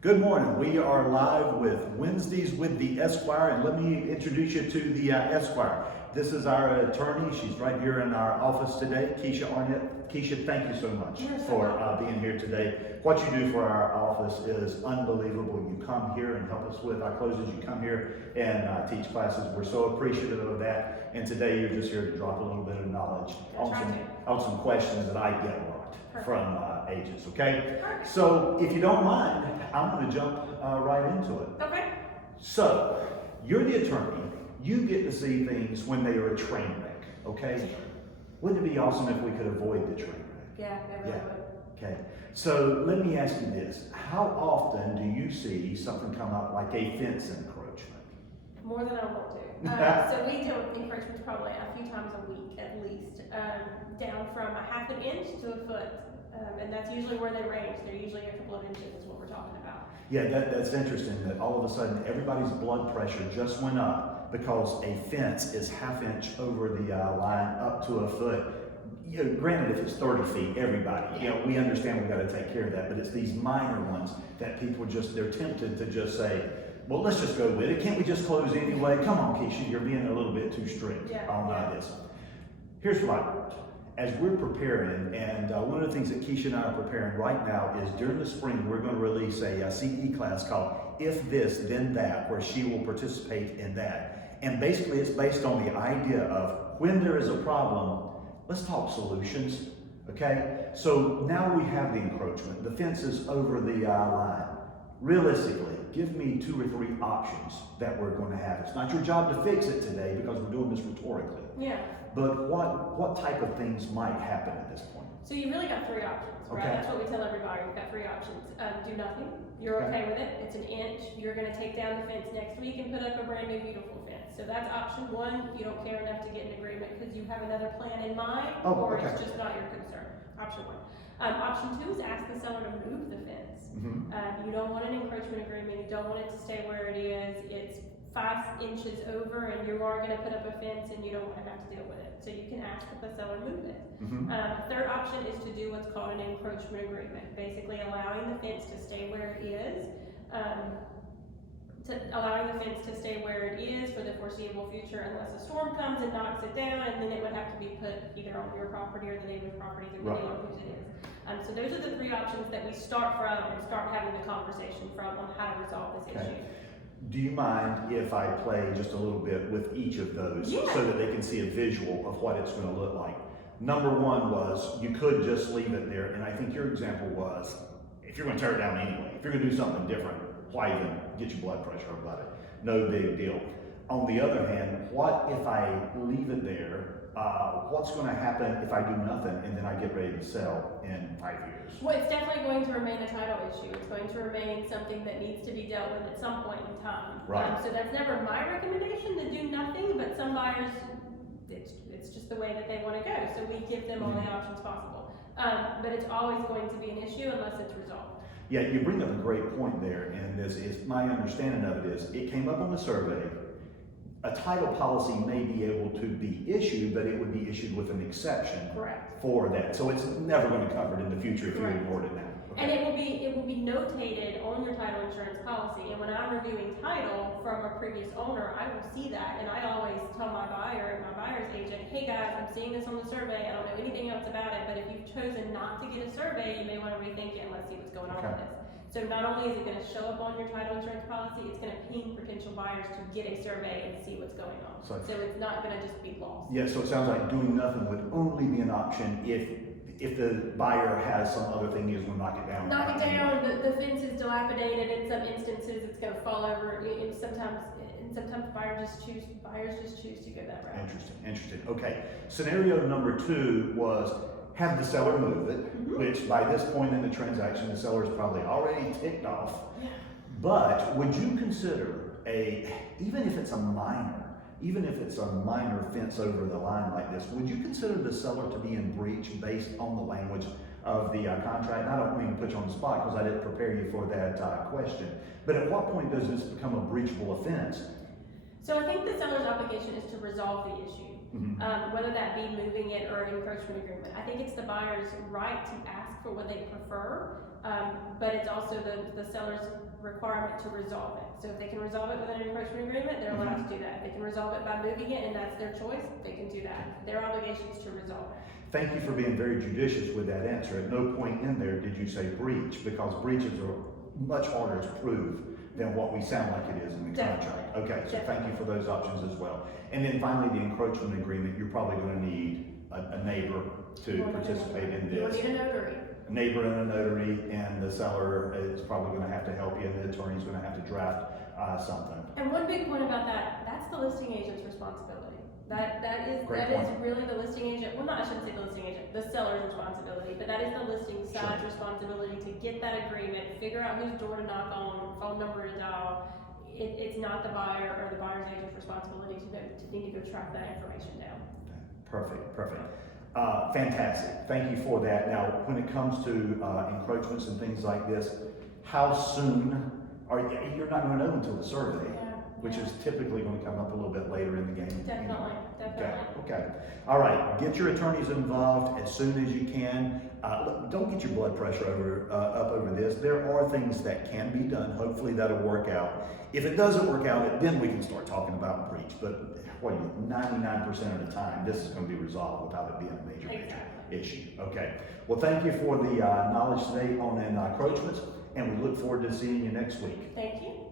Good morning. We are live with Wednesdays with the Esquire, and let me introduce you to the Esquire. This is our attorney. She's right here in our office today, Kesai Arnette. Kesai, thank you so much for being here today. What you do for our office is unbelievable. You come here and help us with our closes. You come here and teach classes. We're so appreciative of that. And today you're just here to drop a little bit of knowledge on some questions that I get a lot from agents, okay? Perfect. So if you don't mind, I'm going to jump right into it. Okay. So you're the attorney. You get to see things when they are a train wreck, okay? Wouldn't it be awesome if we could avoid the train wreck? Yeah, it really would. Okay. So let me ask you this. How often do you see something come up like a fence encroachment? More than I want to. So we deal with encroachments probably a few times a week at least, down from a half an inch to a foot. And that's usually where they range. They're usually a couple of inches is what we're talking about. Yeah, that's interesting that all of a sudden everybody's blood pressure just went up because a fence is half inch over the line up to a foot. You know, granted, if it's 30 feet, everybody, you know, we understand we got to take care of that, but it's these minor ones that people they're tempted to just say, well, let's just go with it. Can't we just close anyway? Come on, Kesai, you're being a little bit too strict on this. Here's what I wrote. As we're preparing, and one of the things that Kesai and I are preparing right now is during the spring, we're going to release a CE class called If This, Then That, where she will participate in that. And basically it's based on the idea of when there is a problem, let's talk solutions, okay? So now we have the encroachment. The fence is over the line. Realistically, give me 2 or 3 options that we're going to have. It's not your job to fix it today because we're doing this rhetorically. Yeah. But what type of things might happen at this point? So you really got 3 options, right? Okay. That's what we tell everybody. You've got 3 options. Do nothing. You're okay with it. It's an inch. You're going to take down the fence next week and put up a brand new beautiful fence. So that's option 1. You don't care enough to get an agreement because you have another plan in mind, or it's just not your concern. Option 1. Option 2 is ask the seller to move the fence. You don't want an encroachment agreement. You don't want it to stay where it is. It's 5 inches over, and you are going to put up a fence, and you don't want to have to deal with it. So you can ask that the seller move it. Third option is to do what's called an encroachment agreement, basically allowing the fence to stay where it is, for the foreseeable future unless a storm comes and knocks it down, and then it would have to be put either on your property or the neighbor's property, depending on whose it is. So those are the 3 options that we start from and start having the conversation from on how to resolve this issue. Do you mind if I play just a little bit with each of those so that they can see a visual of what it's going to look like? Number 1 was you could just leave it there, and I think your example was if you're going to tear it down anyway, if you're going to do something different, why even get your blood pressure up about it? No big deal. On the other hand, what if I leave it there? What's going to happen if I do nothing and then I get ready to sell in 5 years? Well, it's definitely going to remain a title issue. It's going to remain something that needs to be dealt with at some point in time. Right. So that's never my recommendation to do nothing, but some buyers, it's just the way that they want to go. So we give them all the options possible. But it's always going to be an issue unless it's resolved. Yeah, you bring up a great point there, and this is my understanding of it is it came up on the survey. A title policy may be able to be issued, but it would be issued with an exception for that. So it's never going to cover it in the future if you ignored it now. Okay. And it will be notated on your title insurance policy. And when I'm reviewing title from a previous owner, I will see that, and I always tell my buyer and my buyer's agent, hey guys, I'm seeing this on the survey. I don't know anything else about it, but if you've chosen not to get a survey, you may want to rethink it and let's see what's going on with this. So not only is it going to show up on your title insurance policy, it's going to ping potential buyers to get a survey and see what's going on. So it's not going to just be lost. Yeah, so it sounds like doing nothing would only be an option if the buyer has some other thing he's going to knock it down. Knock it down. The fence is dilapidated. In some instances, it's going to fall over. And sometimes buyers just choose to go that route. Interesting. Okay. Scenario number 2 was have the seller move it, which by this point in the transaction, the seller is probably already ticked off. Yeah. But would you consider even if it's a minor fence over the line like this, would you consider the seller to be in breach based on the language of the contract? And I don't mean to put you on the spot because I didn't prepare you for that question. But at what point does this become a breachable offense? So I think the seller's obligation is to resolve the issue. Whether that be moving it or an encroachment agreement. I think it's the buyer's right to ask for what they prefer, But it's also the seller's requirement to resolve it. So if they can resolve it with an encroachment agreement, they're allowed to do that. If they can resolve it by moving it and that's their choice, they can do that. Their obligation is to resolve it. Thank you for being very judicious with that answer. At no point in there did you say breach, because breaches are much harder to prove than what we sound like it is in the contract. Okay, so thank you for those options as well. And then finally, the encroachment agreement, you're probably gonna need a neighbor to participate in You'll this. need a notary. A neighbor and a notary, and the seller is probably gonna have to help you, and the attorney's gonna have to draft something. And one big point about that, that's the listing agent's responsibility. That is Great that is point. really the listing agent, well, not, I shouldn't say the listing agent, the seller's responsibility, but that is the listing side's responsibility to get that agreement, figure out whose door to knock on, phone number to dial. It's not the buyer or the buyer's agent's responsibility to need to go track that information down. Perfect, perfect. Fantastic. Thank you for that. Now, when it comes to encroachments and things like this, how soon you're not going to know until the survey, which is typically going to come up a little bit later in the game. Definitely. Okay. All right. Get your attorneys involved as soon as you can. Look, don't get your blood pressure up over this. There are things that can be done. Hopefully that'll work out. If it doesn't work out, then we can start talking about breach. But 99% of the time, this is going to be resolved without it being a major issue. Okay. Well, thank you for the knowledge today on encroachments, and we look forward to seeing you next week. Thank you.